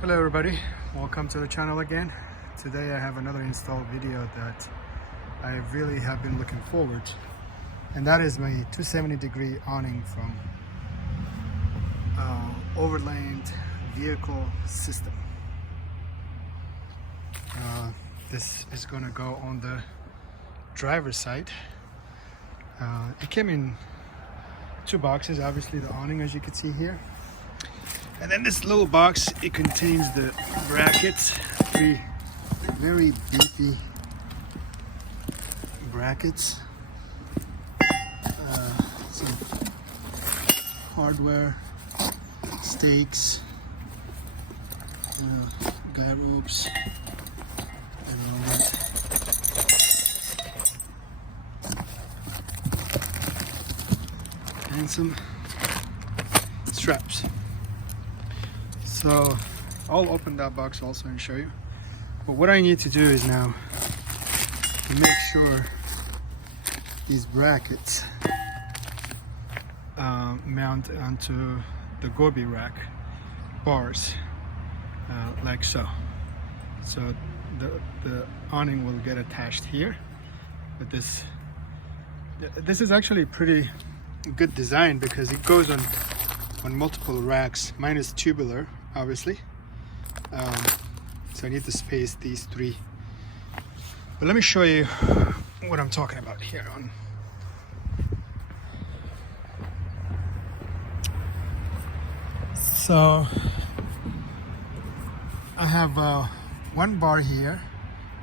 Hello everybody, welcome to the channel again. Today I have another install video that I really have been looking forward to, and that is my 270-degree awning from Overland Vehicle System. This is going to go on the driver's side. It came in two boxes, obviously the awning as you can see here. And then this little box, it contains the brackets, three very beefy brackets, some hardware, stakes, guy ropes, and all that. And some straps. So I'll open that box also and show you. But what I need to do is now to make sure these brackets mount onto the goby rack bars like so. So the awning will get attached here. But this is actually pretty good design because it goes on multiple racks. Mine is tubular, obviously, so I need to space these three. But let me show you what I'm talking about here. So I have one bar here,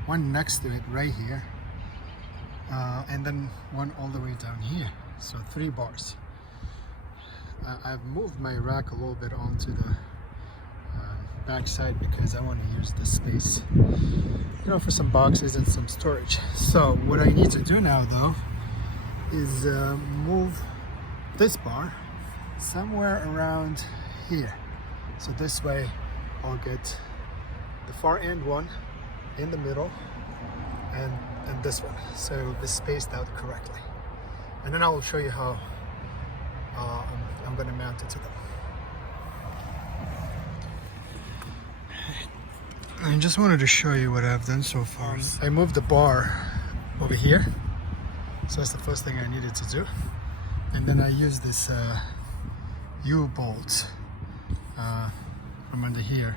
one next to it right here, and then one all the way down here. So 3 bars. I've moved my rack a little bit onto the back side because I want to use this space, for some boxes and some storage. So what I need to do now though is move this bar somewhere around here. So this way I'll get the far end one in the middle and this one, so it will be spaced out correctly. And then I will show you how I'm going to mount it to them. I just wanted to show you what I've done so far. I moved the bar over here, so that's the first thing I needed to do. And then I used this U-bolt from under here,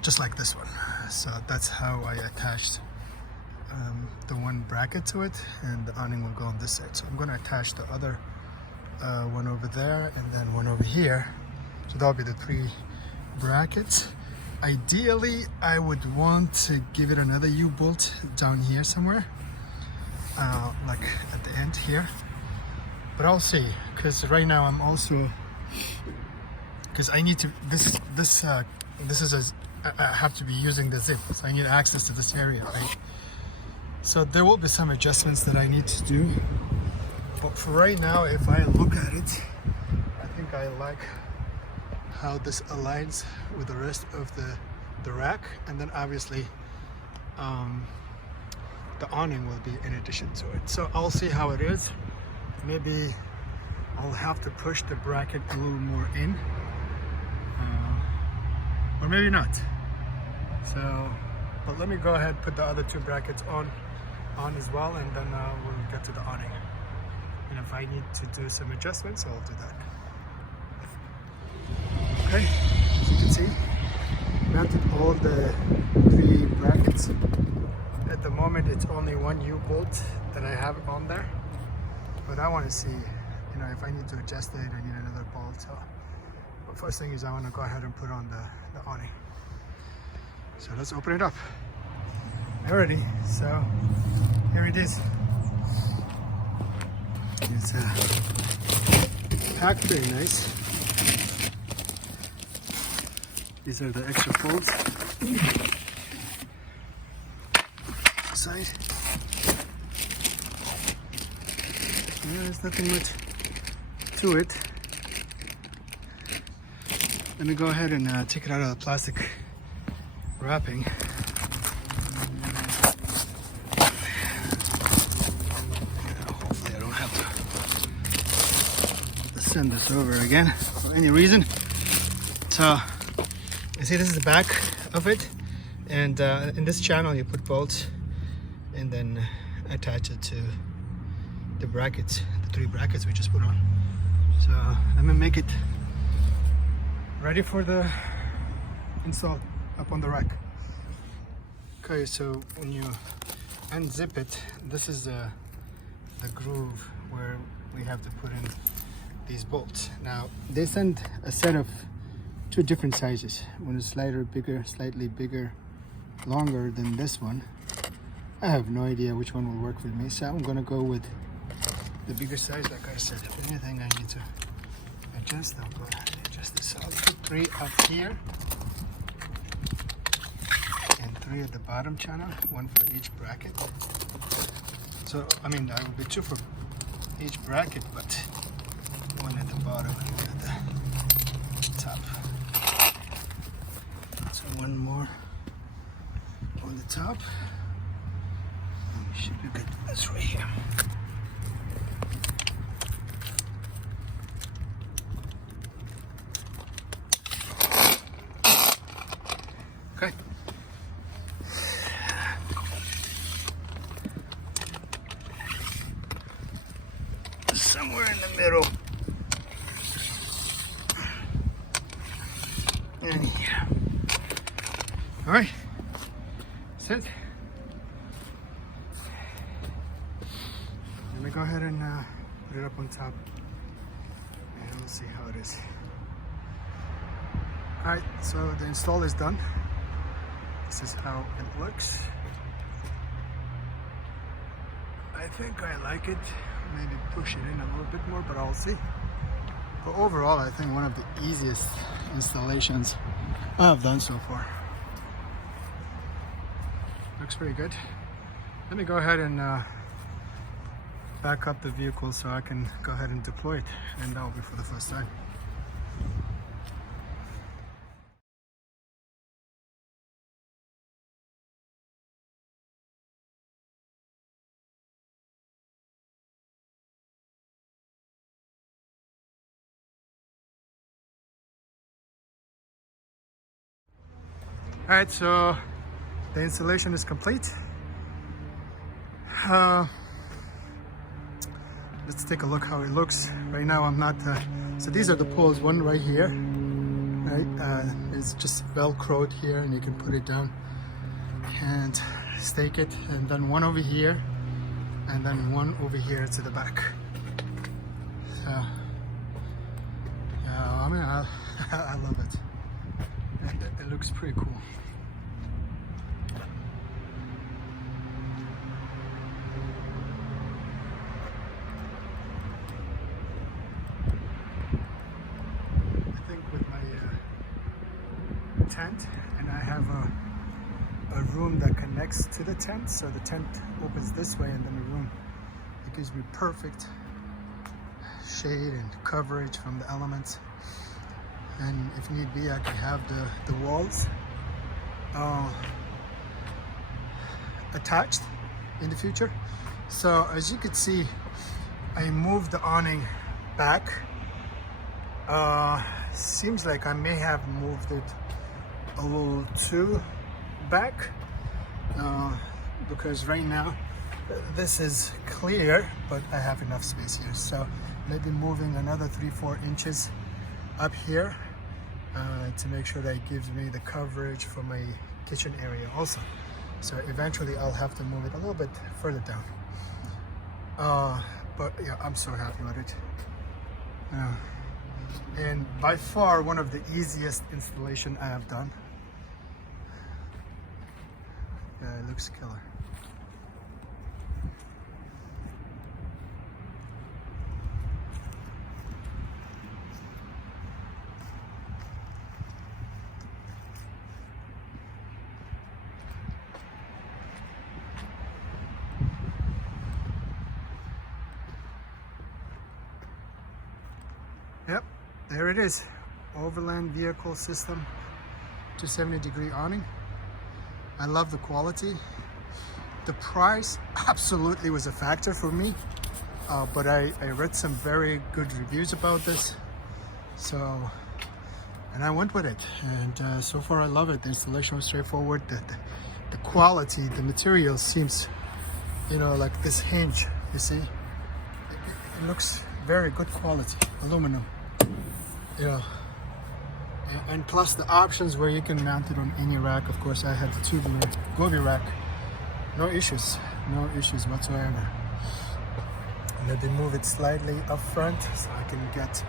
just like this one. So that's how I attached the one bracket to it, and the awning will go on this side. So I'm going to attach the other one over there and then one over here. So that'll be the 3 brackets. Ideally, I would want to give it another U-bolt down here somewhere, like at the end here. But I'll see, because right now I'm also, because I need to, this is I have to be using the zip, so I need access to this area, right? So there will be some adjustments that I need to do. But for right now, if I look at it, I think I like how this aligns with the rest of the rack. And then obviously the awning will be in addition to it. So I'll see how it is. Maybe I'll have to push the bracket a little more in, or maybe not. So, but let me go ahead and put the other 2 brackets on as well, and then we'll get to the awning. And if I need to do some adjustments, I'll do that. Okay, as you can see, mounted all the 3 brackets. At the moment, it's only one U-bolt that I have on there, but I want to see, if I need to adjust it, I need another bolt. So, but first thing is I want to go ahead and put on the awning. So let's open it up. Alrighty, so here it is. It's packed very nice. These are the extra folds. Side. There's nothing much to it. Let me go ahead and take it out of the plastic wrapping. Hopefully I don't have to send this over again for any reason. So You see, this is the back of it, and in this channel you put bolts and then attach it to the brackets, the 3 brackets we just put on. So let me make it ready for the install up on the rack. Okay, so when you unzip it, this is the groove where we have to put in these bolts. Now they send a set of 2 different sizes. One is slightly bigger, longer than this one. I have no idea which one will work with me, so I'm gonna go with the bigger size. Like I said, if anything I need to adjust, I'll go ahead and adjust this. So I'll put 3 up here and 3 at the bottom channel, 1 for each bracket. So I mean, that would be 2 for each bracket, but 1 at the bottom and 1 at the top. So 1 more on the top. And we should be good. That's right here. Okay. Somewhere in the middle. And here. All right. That's it. Let me go ahead and put it up on top, and we'll see how it is. All right. So the install is done. This is how it looks. I think I like it. Maybe push it in a little bit more, but I'll see. But overall, I think one of the easiest installations I've done so far. Looks pretty good. Let me go ahead and back up the vehicle so I can go ahead and deploy it, and that'll be for the first time. All right, so the installation is complete. Let's take a look how it looks. Right now I'm not, so these are the poles, one right here, right? It's just Velcroed here, and you can put it down and stake it, and then one over here, and then one over here to the back. So, yeah, I mean, I love it. And it looks pretty cool. I think with my tent, and I have a room that connects to the tent, so the tent opens this way, and then the room, it gives me perfect shade and coverage from the elements. And if need be, I can have the walls attached in the future. So as you can see, I moved the awning back. Seems like I may have moved it a little too back, because right now this is clear, but I have enough space here. So maybe moving another 3-4 inches up here to make sure that it gives me the coverage for my kitchen area also. So eventually I'll have to move it a little bit further down. But yeah, I'm so happy with it. And by far one of the easiest installation I have done. Yeah, it looks killer. Yep, there it is. Overland Vehicle System 270-degree awning. I love the quality. The price absolutely was a factor for me, but I read some very good reviews about this. So and I went with it. And so far I love it. The installation was straightforward. The quality, the material seems, you know, like this hinge, you see, it looks very good quality, aluminum, you know. And plus the options where you can mount it on any rack. Of course, I had the tubular Gobi rack. No issues whatsoever. Let me move it slightly up front so I can get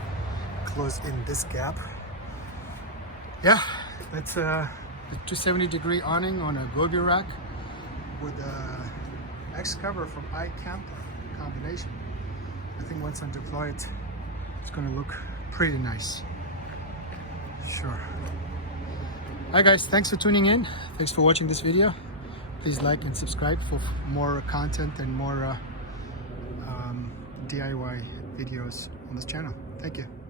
close in this gap. Yeah, that's the 270-degree awning on a Gobi rack with a X cover from iCamper combination. I think once I deploy it, it's gonna look pretty nice. Sure. Hi guys, thanks for tuning in. Thanks for watching this video. Please like and subscribe for more content and more DIY videos on this channel. Thank you.